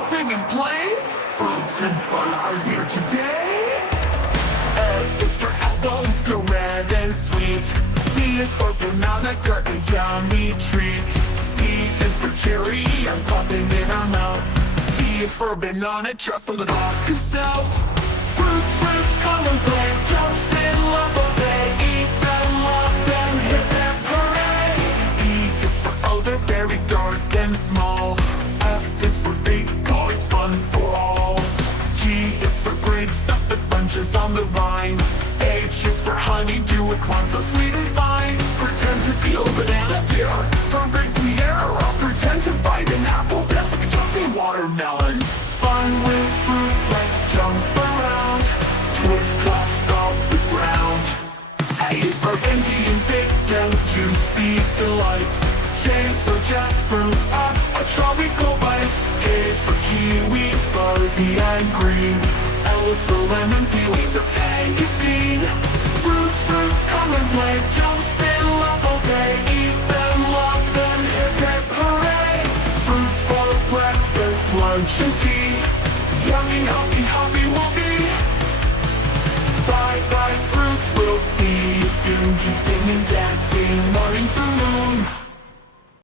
fun, sing and play. Fruits and fun are here today. A is for apple, so red and sweet. B is for banana, dirt, a yummy treat. C is for cherry, I'm popping in our mouth. D is for banana, truck from the dock itself. Fruits, fruits, come and play. Jump, stand, love all day. Eat them, love them, hip hip hooray. E is for elderberry, dark and small. F is for fig, oh, it's fun for all. G is for grapes, up the bunches on the vine. H is for honey, do it climb so sweet and fine. Pretend to peel a banana pear from grapes in the air. I'll pretend to bite an apple, dance like a jumping watermelon. Fun with fruits, let's jump around. Twist, clap, stomp the ground. A is for candy and fig and juicy delight. J is for jackfruit, a tropical bite. K is for kiwi, fuzzy and green. L is for lemon, kiwi, the tangy scene. Fruits, fruits, come and play. Jump, stand, love all day. Eat them, love them, hip hip hooray. Fruits for breakfast, lunch and tea. Yummy, healthy, happy we'll be. Bye bye fruits, we'll see you soon. Keep singing, dancing, morning to noon.